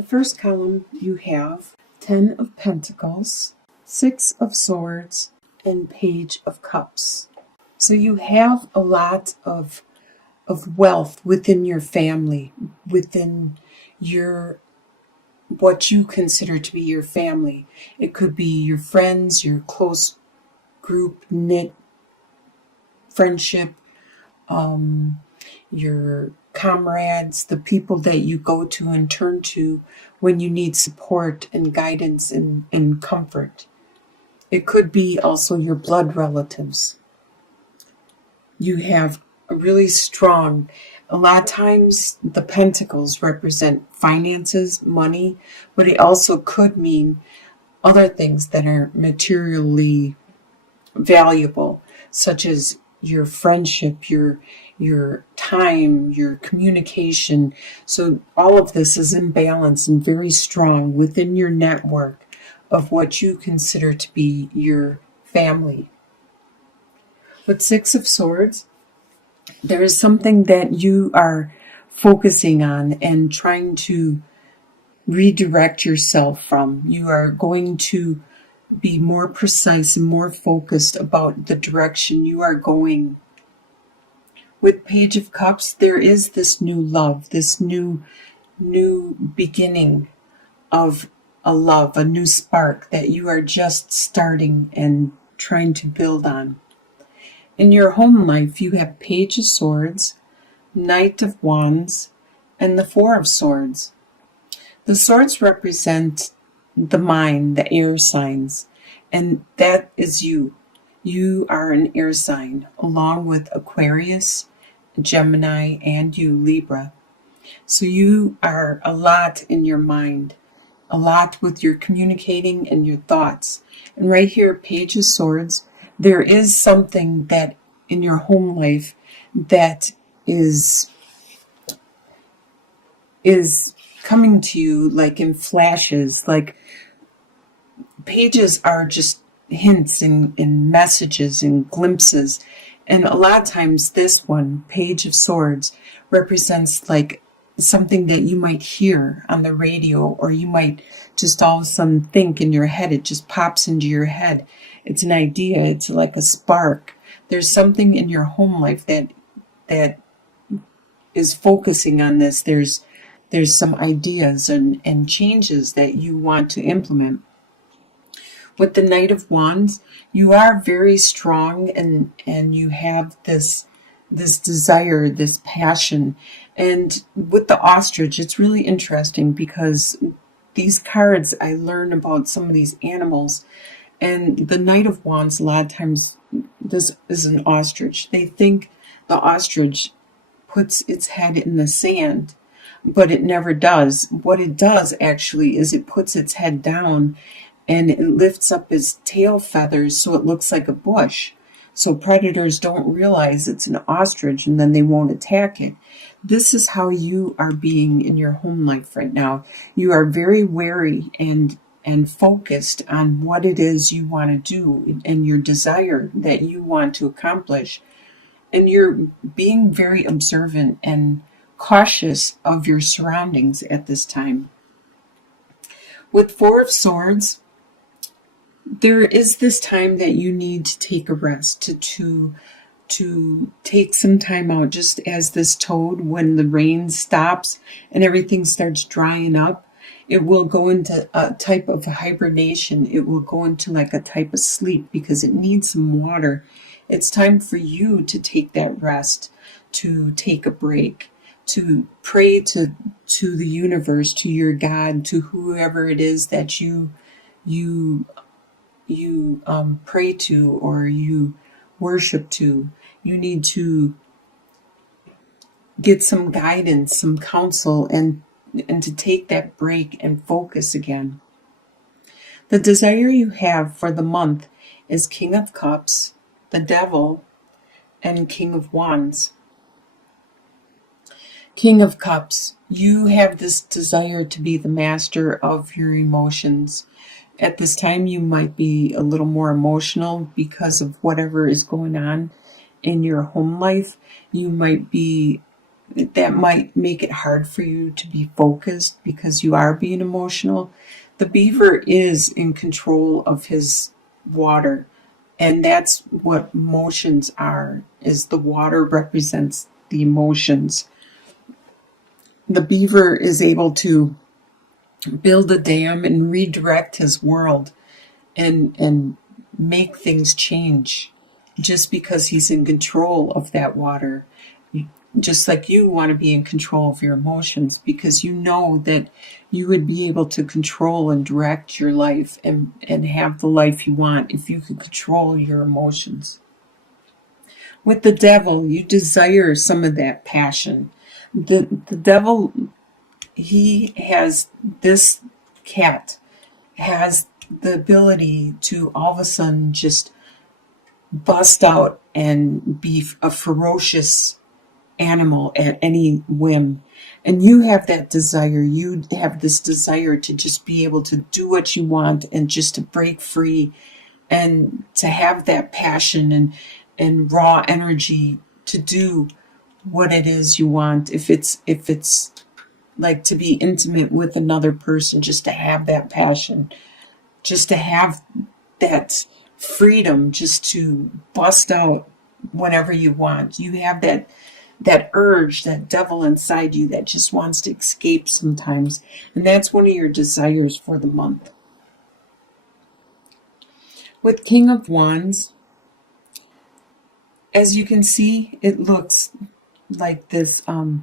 The first column you have 10 of Pentacles, 6 of Swords, and Page of Cups. So you have a lot of wealth within your family, within what you consider to be your family. It could be your friends, your close group knit friendship, your comrades, the people that you go to and turn to when you need support and guidance and comfort. It could be also your blood relatives. You have a really strong, a lot of times the pentacles represent finances, money, but it also could mean other things that are materially valuable, such as your friendship, your time, your communication. So all of this is in balance and very strong within your network of what you consider to be your family. With 6 of Swords, there is something that you are focusing on and trying to redirect yourself from. You are going to be more precise and more focused about the direction you are going. With Page of Cups, there is this new love, this new beginning of a love, a new spark that you are just starting and trying to build on. In your home life, you have Page of Swords, Knight of Wands, and the 4 of Swords. The swords represent the mind, the air signs, and that is you. You are an air sign, along with Aquarius, Gemini, and you, Libra. So you are a lot in your mind, a lot with your communicating and your thoughts. And right here, Page of Swords, there is something that in your home life that is coming to you like in flashes. Like pages are just hints and messages and glimpses. And a lot of times this one, Page of Swords, represents like something that you might hear on the radio, or you might just all of a sudden think in your head. It just pops into your head. It's an idea. It's like a spark. There's something in your home life that is focusing on this. There's some ideas and changes that you want to implement. With the Knight of Wands, you are very strong and you have this desire, this passion. And with the ostrich, it's really interesting because these cards, I learn about some of these animals, and the Knight of Wands, a lot of times, this is an ostrich. They think the ostrich puts its head in the sand, but it never does. What it does actually is it puts its head down and it lifts up its tail feathers so it looks like a bush. So predators don't realize it's an ostrich and then they won't attack it. This is how you are being in your home life right now. You are very wary and focused on what it is you want to do and your desire that you want to accomplish. And you're being very observant and cautious of your surroundings at this time. With 4 of Swords, there is this time that you need to take a rest, to take some time out, just as this toad, when the rain stops and everything starts drying up, it will go into a type of hibernation. It will go into like a type of sleep because it needs some water. It's time for you to take that rest, to take a break, to pray to the universe, to your God, to whoever it is that you pray to or you worship to. You need to get some guidance, some counsel, and to take that break and focus again. The desire you have for the month is King of Cups, the Devil, and King of Wands. King of Cups, you have this desire to be the master of your emotions. At this time, you might be a little more emotional because of whatever is going on in your home life. You might be that might make it hard for you to be focused because you are being emotional. The beaver is in control of his water, and that's what emotions are, is the water represents the emotions. The beaver is able to build a dam and redirect his world and make things change just because he's in control of that water. Just like you want to be in control of your emotions because you know that you would be able to control and direct your life and have the life you want if you could control your emotions. With the devil, you desire some of that passion. The devil, he has, this cat has the ability to all of a sudden just bust out and be a ferocious animal at any whim. And you have that desire. You have this desire to just be able to do what you want and just to break free and to have that passion and raw energy to do what it is you want. If it's like to be intimate with another person, just to have that passion, just to have that freedom, just to bust out whenever you want. You have that urge, that devil inside you that just wants to escape sometimes. And that's one of your desires for the month. With King of Wands, as you can see, it looks like this, I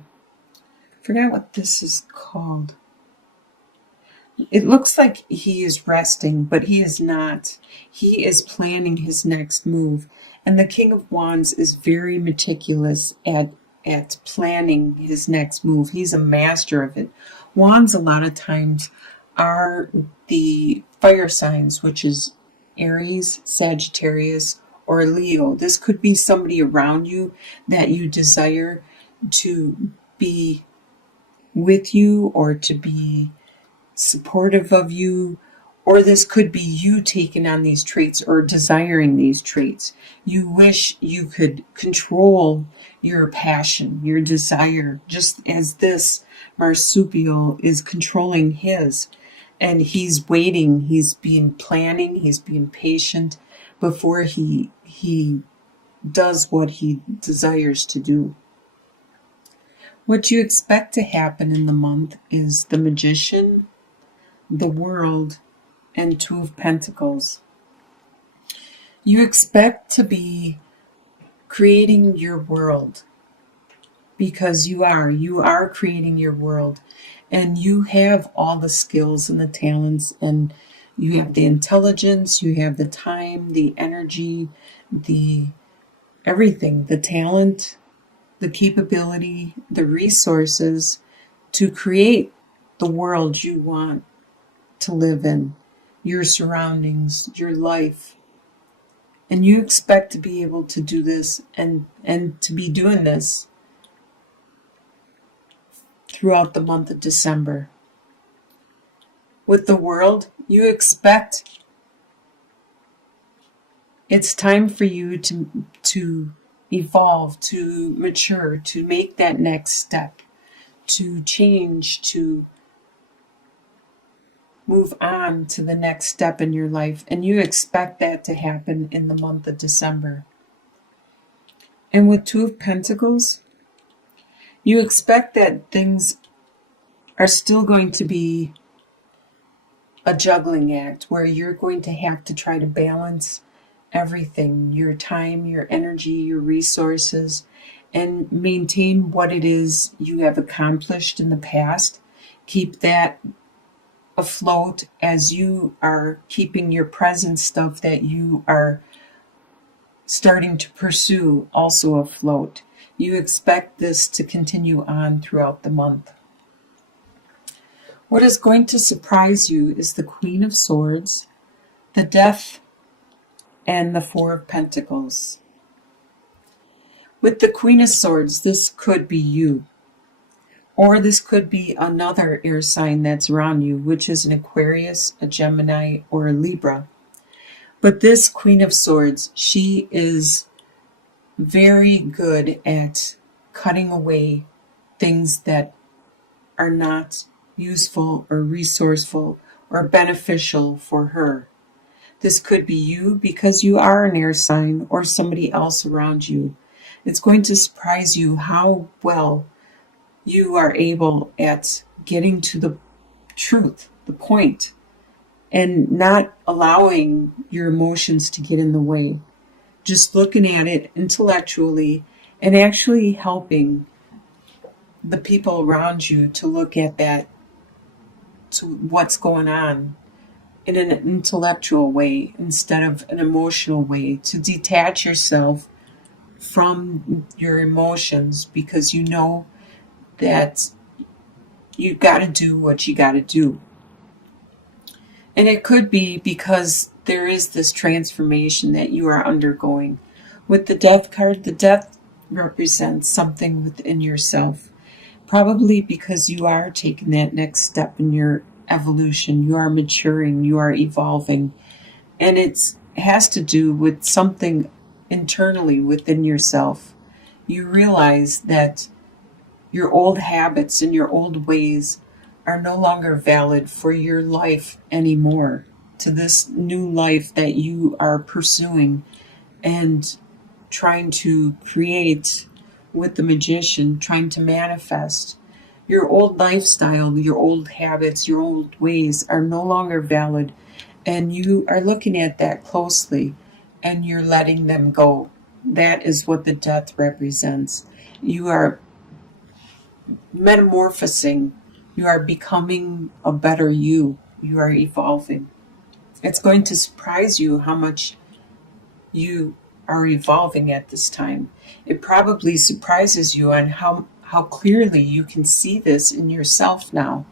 forgot what this is called. It looks like he is resting, but he is not. He is planning his next move. And the King of Wands is very meticulous at planning his next move. He's a master of it. Wands a lot of times are the fire signs, which is Aries, Sagittarius, or Leo. This could be somebody around you that you desire to be with you or to be supportive of you, or this could be you taking on these traits or desiring these traits. You wish you could control your passion, your desire, just as this marsupial is controlling his. And he's waiting, he's being planning, he's being patient before he does what he desires to do. What you expect to happen in the month is the Magician, the World, and Two of Pentacles. You expect to be creating your world because you are creating your world, and you have all the skills and the talents, and you have the intelligence, you have the time, the energy, the everything, the talent, the capability, the resources to create the world you want to live in, your surroundings, your life. And you expect to be able to do this and to be doing this throughout the month of December. With the World, you expect it's time for you to evolve, to mature, to make that next step, to change, to move on to the next step in your life. And you expect that to happen in the month of December. And with Two of Pentacles, you expect that things are still going to be a juggling act where you're going to have to try to balance everything, your time, your energy, your resources, and maintain what it is you have accomplished in the past. Keep that afloat as you are keeping your present stuff that you are starting to pursue also afloat. You expect this to continue on throughout the month. What is going to surprise you is the Queen of Swords, the Death, and the Four of Pentacles. With the Queen of Swords, this could be you. Or this could be another air sign that's around you, which is an Aquarius, a Gemini, or a Libra. But this Queen of Swords, she is very good at cutting away things that are not useful or resourceful or beneficial for her. This could be you because you are an air sign or somebody else around you. It's going to surprise you how well you are able at getting to the truth, the point, and not allowing your emotions to get in the way. Just looking at it intellectually and actually helping the people around you to look at that, to what's going on in an intellectual way instead of an emotional way, to detach yourself from your emotions because you know that you got to do what you got to do. And it could be because there is this transformation that you are undergoing. With the death card, the death represents something within yourself. Probably because you are taking that next step in your evolution. You are maturing, you are evolving. And it has to do with something internally within yourself. You realize that your old habits and your old ways are no longer valid for your life anymore, to this new life that you are pursuing and trying to create with the magician, trying to manifest. Your old lifestyle, your old habits, your old ways are no longer valid, and you are looking at that closely and you're letting them go. That is what the death represents. You are metamorphosing. You are becoming a better you. You are evolving. It's going to surprise you how much you are evolving at this time. It probably surprises you on how clearly you can see this in yourself now,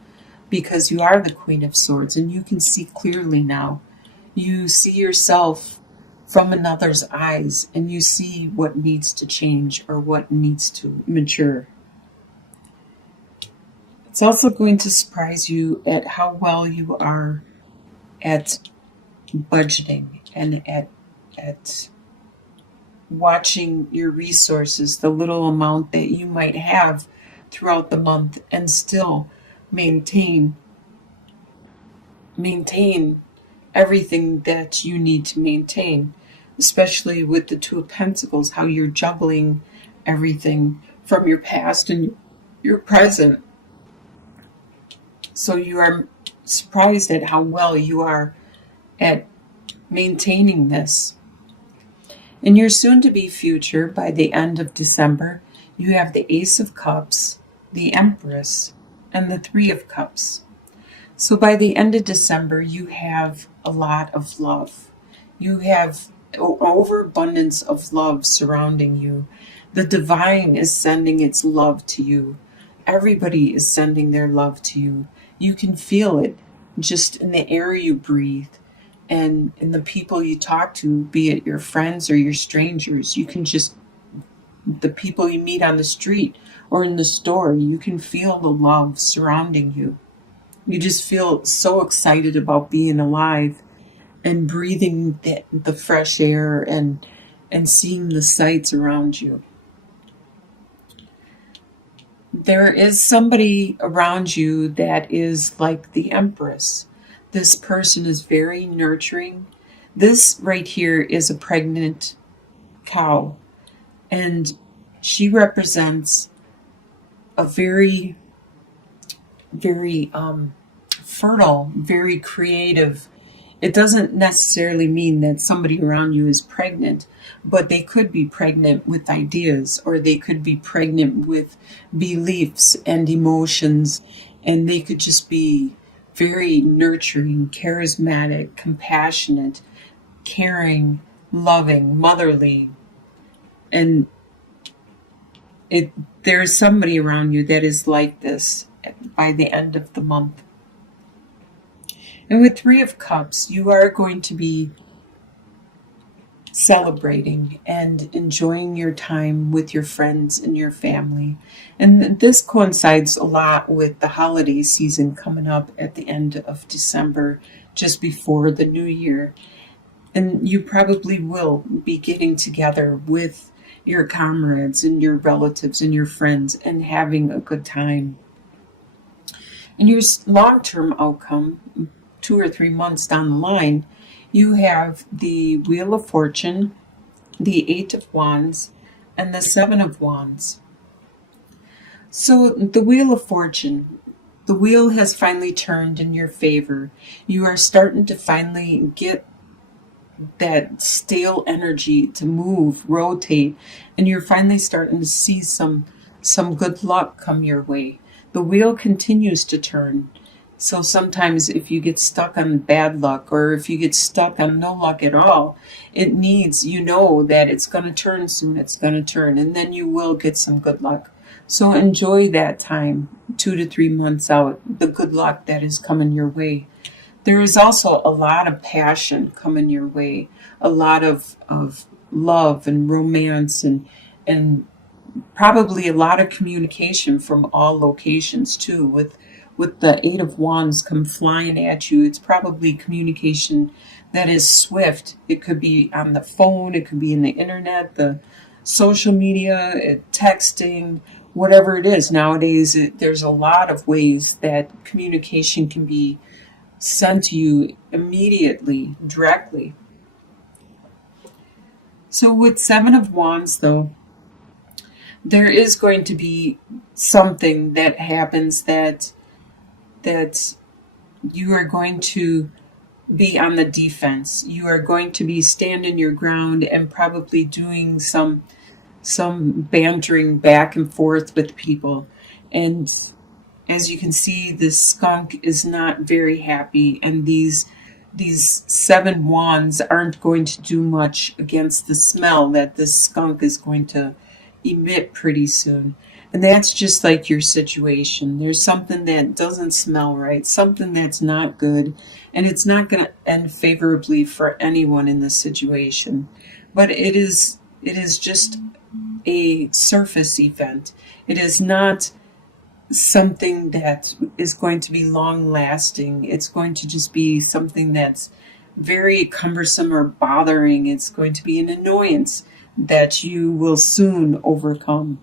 because you are the Queen of Swords and you can see clearly now. You see yourself from another's eyes and you see what needs to change or what needs to mature. It's also going to surprise you at how well you are at budgeting and at watching your resources, the little amount that you might have throughout the month, and still maintain everything that you need to maintain, especially with the Two of Pentacles, how you're juggling everything from your past and your present. So you are surprised at how well you are at maintaining this. In your soon-to-be future, by the end of December, you have the Ace of Cups, the Empress, and the Three of Cups. So by the end of December, you have a lot of love. You have overabundance of love surrounding you. The divine is sending its love to you. Everybody is sending their love to you. You can feel it just in the air you breathe and in the people you talk to, be it your friends or your strangers. You can just, the people you meet on the street or in the store, you can feel the love surrounding you. You just feel so excited about being alive and breathing the fresh air and seeing the sights around you. There is somebody around you that is like the Empress. This person is very nurturing. This right here is a pregnant cow, and she represents a very, very fertile, very creative. It doesn't necessarily mean that somebody around you is pregnant, but they could be pregnant with ideas, or they could be pregnant with beliefs and emotions, and they could just be very nurturing, charismatic, compassionate, caring, loving, motherly. And there's somebody around you that is like this by the end of the month. And with Three of Cups, you are going to be celebrating and enjoying your time with your friends and your family. And this coincides a lot with the holiday season coming up at the end of December, just before the new year. And you probably will be getting together with your comrades and your relatives and your friends and having a good time. And your long-term outcome, 2 or 3 months down the line, you have the Wheel of Fortune, the Eight of Wands, and the Seven of Wands. So the Wheel of Fortune, the wheel has finally turned in your favor. You are starting to finally get that stale energy to move, rotate, and you're finally starting to see some good luck come your way. The wheel continues to turn. So sometimes if you get stuck on bad luck, or if you get stuck on no luck at all, it needs, you know that it's going to turn soon, it's going to turn, and then you will get some good luck. So enjoy that time, 2 to 3 months out, the good luck that is coming your way. There is also a lot of passion coming your way, a lot of love and romance, and probably a lot of communication from all locations too. With the Eight of Wands come flying at you, it's probably communication that is swift. It could be on the phone, it could be in the internet, the social media, texting, whatever it is. Nowadays, there's a lot of ways that communication can be sent to you immediately, directly. So with Seven of Wands, though, there is going to be something that happens that you are going to be on the defense. You are going to be standing your ground and probably doing some bantering back and forth with people. And as you can see, this skunk is not very happy, and these seven wands aren't going to do much against the smell that this skunk is going to emit pretty soon. And that's just like your situation. There's something that doesn't smell right, something that's not good, and it's not going to end favorably for anyone in this situation. But it is just a surface event. It is not something that is going to be long lasting. It's going to just be something that's very cumbersome or bothering. It's going to be an annoyance that you will soon overcome.